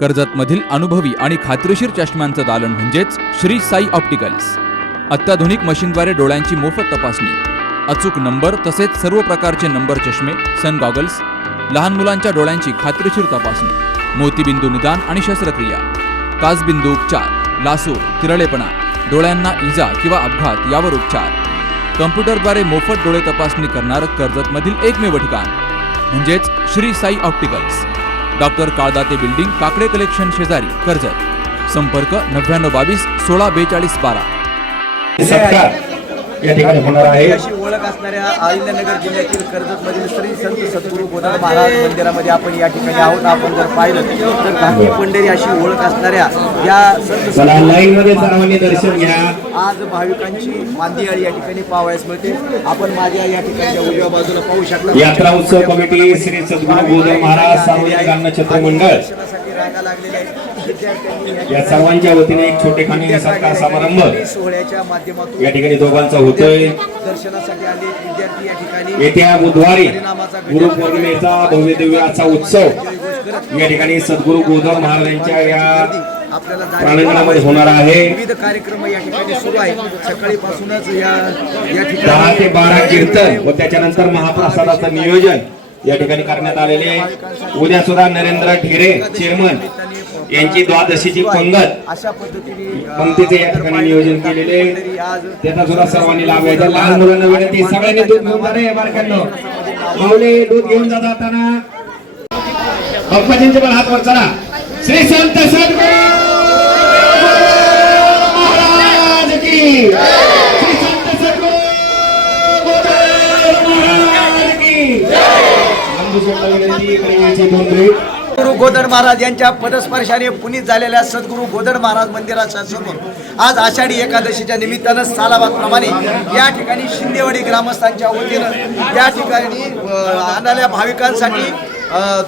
कर्जतमधील अनुभवी आणि खात्रीशीर चष्म्यांचं दालन म्हणजेच श्री साई ऑप्टिकल्स. अत्याधुनिक मशीनद्वारे डोळ्यांची मोफत तपासणी, अचूक नंबर तसेच सर्व प्रकारचे नंबर चष्मे, सन गॉगल्स, लहान मुलांच्या डोळ्यांची खात्रीशीर तपासणी, मोतीबिंदू निदान आणि शस्त्रक्रिया, काचबिंदू उपचार, लासूर, तिरळेपणा, डोळ्यांना इजा किंवा अपघात यावर उपचार, कम्प्युटरद्वारे मोफत डोळे तपासणी करणारं कर्जतमधील एकमेव ठिकाण म्हणजेच Shri Sai opticals. Doctor Kaldate building, Kakade collection शेजारी, कर्जत. संपर्क 9922 16 42 12. सत्कार या ठिकाणी होणार आहे. अशी ओळख असणाऱ्या अहिल्यानगर जिल्ह्यातील कर्जतमधील श्री संत सद्गुरू गोदड महाराज मंदिरामध्ये आपण या ठिकाणी आहोत. आपण जर पाहिलं तर घाटी पंढरी अशी ओळख असणाऱ्या या संत लाईन मध्ये सर्वांनी दर्शन घ्या. आज भाविकांची मांदियाळी या ठिकाणी पाहावयास मिळते. आपण माझ्या या ठिकाणच्या उजव्या बाजूला पाहू शकता यात्रा उत्सव कमिटी श्री सद्गुरू गोदड महाराज सार्वजनिक अन्नछत्र मंडळ रांगा लागलेल्या आहेत. या सर्वांच्या वतीने एक छोटेखानी सत्कार समारंभ सोहळ्याच्या माध्यमातून या ठिकाणी दोघांचा होतोय. दर्शनासाठी आले विद्यार्थी या ठिकाणी येत्या बुधवारी गुरुपौर्णिमेचा भव्य दिव्य असा उत्सव या ठिकाणी सद्गुरू गोदड महाराजांच्या या प्रांगणामध्ये होणार आहे. विविध कार्यक्रम या ठिकाणी सुरू आहेत. सकाळीपासूनच या 10 ते 12 कीर्तन व त्याच्यानंतर महाप्रसादाचं नियोजन या ठिकाणी करण्यात आलेले. उद्या सुद्धा नरेंद्र ठेरे चेअरमन यांची द्वादशीची पंगत अशा पद्धतीने पंक्तीचे या ठिकाणी नियोजन केलेले. त्याचा सुद्धा सर्वांनी लाभ घ्यायचा. लहान मुलांना विनंती, सगळ्यांनी दूध घेऊन जाणे. बारकांनो माऊली दूध घेऊन जात असताना बाप्पाजींचे पण हात वर चला. श्री संत सद्गुरू महाराज की, श्री संत सद्गुरू गोदड महाराज की. विनंती करायची दोन मिनिट. सद्गुरू गोदड महाराज यांच्या पदस्पर्शाने पुनीत झालेल्या सद्गुरू गोदड महाराज मंदिराच्या समोर आज आषाढी एकादशीच्या निमित्तानं सालाबादप्रमाणे या ठिकाणी शिंदेवाडी ग्रामस्थांच्या वतीनं या ठिकाणी आलेल्या भाविकांसाठी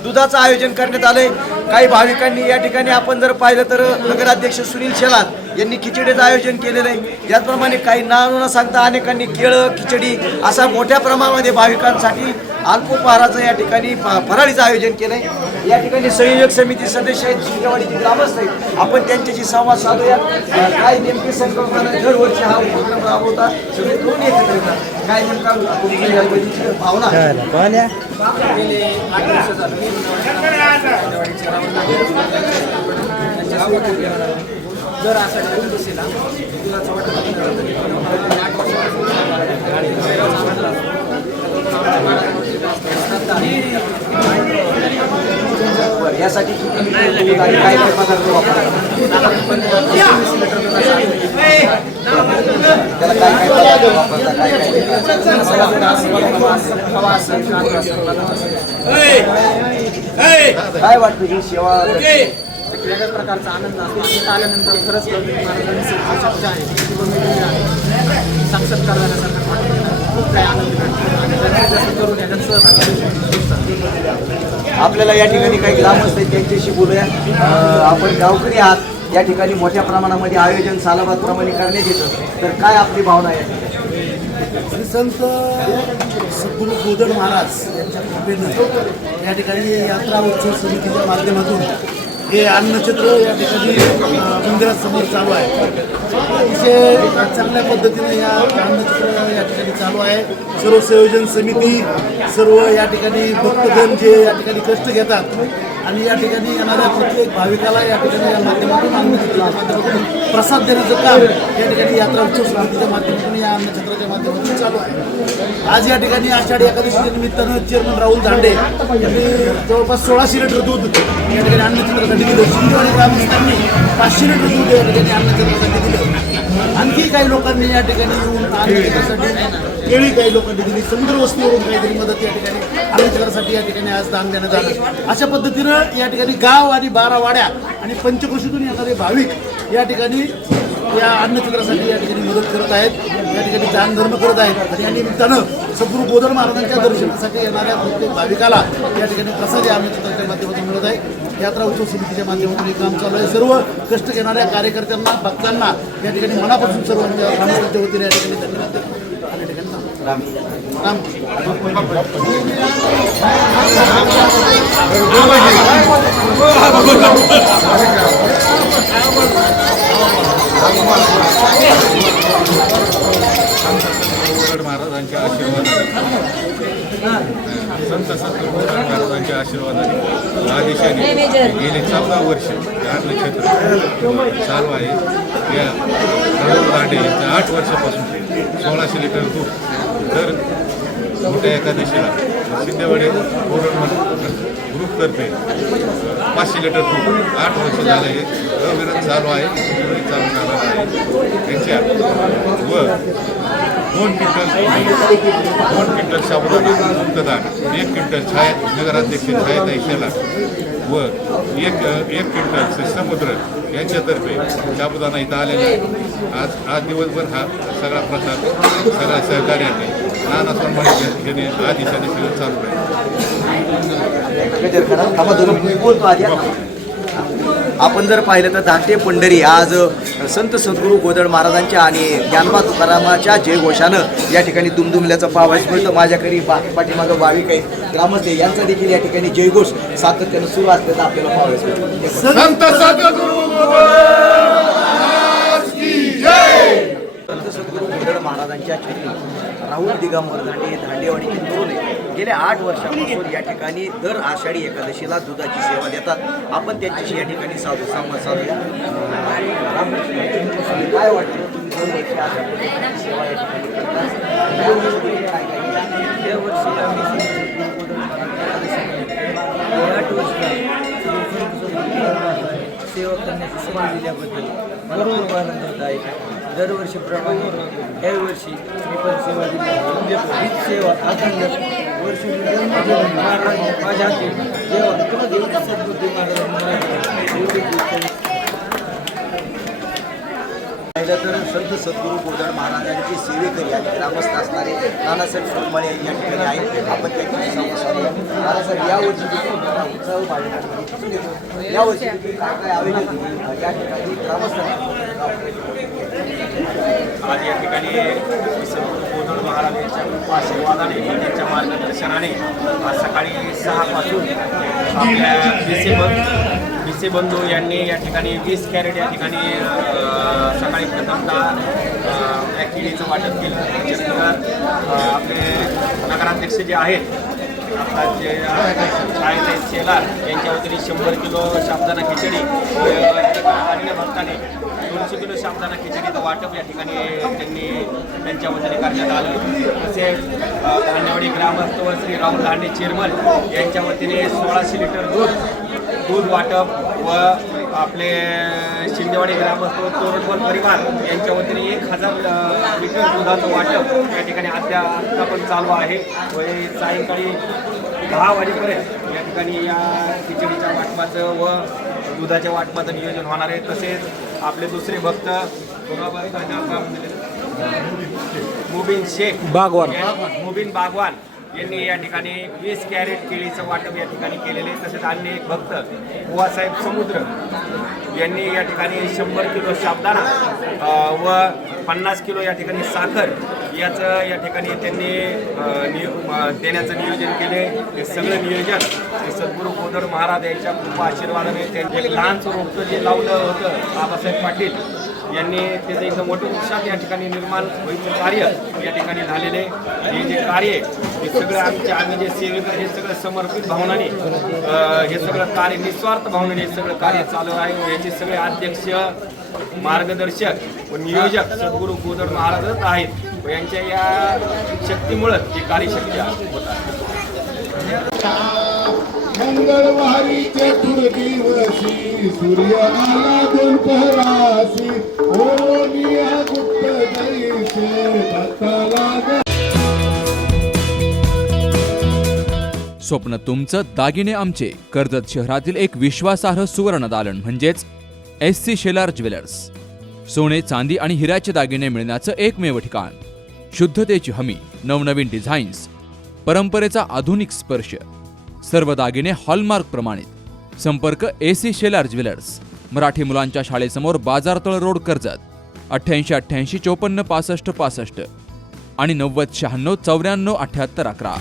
दुधाचं आयोजन करण्यात आलंय. काही भाविकांनी या ठिकाणी आपण जर पाहिलं तर नगराध्यक्ष सुनील शेलार यांनी खिचडीचं आयोजन केलेलं आहे. याचप्रमाणे काही नाव न सांगता अनेकांनी केळं, खिचडी असा मोठ्या प्रमाणामध्ये भाविकांसाठी अल्पोपहाराचं या ठिकाणी फराळीचं आयोजन केलं आहे. या ठिकाणी संयोजक समिती सदस्य आहेत, शिंदेवाडीचे ग्रामस्थ आहेत. आपण त्यांच्याशी संवाद साधूया. काय नेमकी संकल्पना दरवर्षी हा उपक्रम राबवतात, सगळे करून एकत्र येतात, काय नेमका भावना गेले 8 वर्ष झाले दर असा दिवशीला दुधाचा वाटप यासाठी काय पदार्थ वापरतात, त्याला काय पदार्थ वापरतात, काय वाटतं ही सेवा वेगळ्याच प्रकारचा आनंद असतो. तिथं आल्यानंतर खरंच महाराजांची आहे साक्षात्कार झाल्यासारखं वाटतं. खूप काही आनंद करून आपल्याला या ठिकाणी काही ग्रामस्थ आहेत त्यांच्याशी बोलूया. आपण गावकरी आहात, या ठिकाणी मोठ्या प्रमाणामध्ये आयोजन सालाबादप्रमाणे करण्यात येतं, तर काय आपली भावना आहे? श्री संत सद्गुरू गोदड महाराज यांच्या कृपेनं या ठिकाणी यात्रा उत्सव समितीच्या माध्यमातून हे अन्नछत्र या ठिकाणी मंदिरासमोर चालू आहे. अतिशय चांगल्या पद्धतीने या अन्नछत्र या ठिकाणी चालू आहे. सर्व संयोजन समिती, सर्व या ठिकाणी भक्तजन जे या ठिकाणी कष्ट घेतात आणि या ठिकाणी येणाऱ्या प्रत्येक भाविकाला या ठिकाणी या माध्यमातून अन्नछत्राच्या माध्यमातून प्रसाद देण्याचं काम या ठिकाणी यात्रा उत्सव समितीच्या माध्यमातून या अन्नछत्राच्या माध्यमातून चालू आहे. आज या ठिकाणी आषाढी एकादशीच्या निमित्तानं चेअरमन राहुल दांडे यांनी जवळपास 1600 लिटर दूध या ठिकाणी अन्नछत्रासाठी दिलं. शिंदेवाडी ग्रामस्थांनी 500 लिटर दूध या ठिकाणी अन्नछत्रासाठी दिलं. आणखी काही लोकांनी या ठिकाणी येऊन अन्नछत्रासाठी केळी काही लोकांनी दिली. समुद्र वस्तीवरून काहीतरी मदत या ठिकाणी अन्नछत्रासाठी या ठिकाणी आज दान देण्यात आलं. अशा पद्धतीनं या ठिकाणी गाव आणि 12 वाड्या आणि पंचक्रोशीतून येणारे भाविक या ठिकाणी या अन्नछत्रासाठी या ठिकाणी मदत करत आहेत, या ठिकाणी दानधर्म करत आहेत. आणि या निमित्तानं सद्गुरू गोदड महाराजांच्या दर्शनासाठी येणाऱ्या प्रत्येक भाविकाला या ठिकाणी प्रसाद या अन्नछत्राच्या माध्यमातून मिळत आहे. यात्रा उत्सव समितीच्या माध्यमातून हे काम चालू आहे. सर्व कष्ट घेणाऱ्या कार्यकर्त्यांना, भक्तांना या ठिकाणी मनापासून सर्वांच्या वतीने या ठिकाणी धन्यवाद. महाराजांच्या आशीर्वादाने संत सद्गुरू महाराजांच्या आशीर्वादाने या दिशेने गेले 14 वर्ष या नक्षत्र चालू आहे. या दांडे यांच्या 8 वर्षापासून 1600 लिटर दूध दर मोठ्या एकादशीला शिंदेवाडी ग्रुपतर्फे 500 लिटर दूध 8 वर्ष झाले हे अविरत चालू आहे. चालू झालेलं आहे. त्यांच्या व 2 क्विंटल साबुदाणा मुक्तदान, 1 क्विंटल नगराध्यक्ष छायाताई शेलार व 1 क्विंटल श्री समुद्र यांच्यातर्फे साबुदाणा इथं आलेला आहे. आज दिवसभर हा सगळा प्रसाद सगळ्या सहकार्याने नाना सोनमाळे यांनी या दिशेने सगळं चालू आहे. आपण जर पाहिलं तर धाकटे पंढरी आज संत सद्गुरू गोदड महाराजांच्या आणि ज्ञानबा तुकारामाच्या जयघोषानं या ठिकाणी दुमदुमल्याचं पाहावयास मिळतं. माझ्याकडे पाठीमागं भाविक आहेत, ग्रामस्थ आहे, यांचा देखील या ठिकाणी जयघोष सातत्यानं सुरू असल्याचं आपल्याला पाहावयास मिळतं. संत सद्गुरू गोदड महाराजांच्या चरणी राहुल दिगंबर दांडे धांडेवाडी तरुण गेल्या 8 वर्षांपासून या ठिकाणी दर आषाढी एकादशीला दुधाची सेवा देतात. आपण त्यांच्याशी या ठिकाणी संवाद साधूया. काय वाटतं तुम्ही 2 वर्षी अशा पद्धतीची सेवा या ठिकाणी सेवा करण्याची संधी दिल्याबद्दल बरोबर आनंद होत आहे. दरवर्षीप्रमाणे यावर्षी मी पण सेवा दिली. हीच सेवा अखंड वर्षी माझ्या हाती जेव्हा सद्बुद्धी पाहिलं तर संत सद्गुरू गोदड महाराजांची सेवेकरी आणि ग्रामस्थ असणारे नानासाहेब सोनमाळे या ठिकाणी आहेत. आपण त्यांच्याशी संवाद साधूया. नानासाहेब, यावर्षी यावर्षी काय काय आयोजन या ठिकाणी ग्रामस्थांनी आज या ठिकाणी सद्गुरू गोदड महाराज यांच्या कृपा आशीर्वादाने त्यांच्या मार्गदर्शनाने आज सकाळी 6 पासून आपल्या भिसे बंधू यांनी या ठिकाणी 20 कॅरेट या ठिकाणी सकाळी प्रथमतः केळीचं वाटप केलं. त्याच्यानंतर आपले नगराध्यक्ष जे आहेत आताचे छायाताई शेलार यांच्या वतीने 100 किलो साबुदाणा खिचडी, अन्य भक्ताने 200 किलो साबुदाणा खिचडीचं वाटप या ठिकाणी त्यांच्या वतीने करण्यात आलं. तसेच धांडेवाडी ग्रामस्थ व श्री राहुल दांडे चेअरमन यांच्या वतीने 1600 लिटर दूध वाटप व आपले शिंदेवाडी ग्रामस्थ तोरणबोल परिवार यांच्या वतीने 1000 लिटर दुधाचं वाटप या ठिकाणी आत्ता पण चालू आहे. व सायंकाळी 10 वाजेपर्यंत या ठिकाणी या खिचडीच्या वाटपाचं व दुधाच्या वाटपाचं नियोजन होणार आहे. तसेच आपले दुसरे भक्त मुबीन शेख मुबीन बागवान यांनी या ठिकाणी 20 कॅरेट केळीचं वाटप या ठिकाणी केलेले. तसेच अन्य एक भक्त बुवासाहेब समुद्र यांनी या ठिकाणी 100 किलो साबुदाणा व 50 किलो या ठिकाणी साखर याचं या ठिकाणी त्यांनी देण्याचं नियोजन केले. हे सगळं नियोजन हे सद्गुरू गोदड महाराज यांच्या कृपा आशीर्वादाने त्यांनी एक लहानचं रोपटं जे लावलं होतं बाबासाहेब पाटील यांनी त्याचं इथं मोठं वृक्षात या ठिकाणी निर्माण होईचं कार्य या ठिकाणी झालेले. हे जे कार्य हे सगळं आम्ही जे सेवेकर हे सगळं समर्पित भावनाने हे सगळं कार्य निस्वार्थ भावनाने हे सगळं कार्य चालू आहे. याचे सगळे अध्यक्ष, मार्गदर्शक व नियोजक सद्गुरू गोदड महाराजच आहेत. व यांच्या या शक्तीमुळं हे कार्य शक्य होत आहे. मंगळवारी चतुर्दिवसी सूर्य आला 2 पहरासी ओनिया गुप्त दैसे भक्ताला. स्वप्न तुमचं, दागिने आमचे. कर्जत शहरातील एक विश्वासार्ह सुवर्ण दालन म्हणजेच SC शेलार ज्वेलर्स. सोने, चांदी आणि हिऱ्याचे दागिने मिळण्याचं एकमेव ठिकाण. शुद्धतेची हमी, नवनवीन डिझाईन्स, परंपरेचा आधुनिक स्पर्श. सर्व दागिने हॉलमार्क प्रमाणित. संपर्क AC शेलार ज्वेलर्स, मराठी मुलांच्या शाळेसमोर, बाजारतळ रोड, कर्जत. 88 88 54 65 65. आणि 90 96 94 78 11.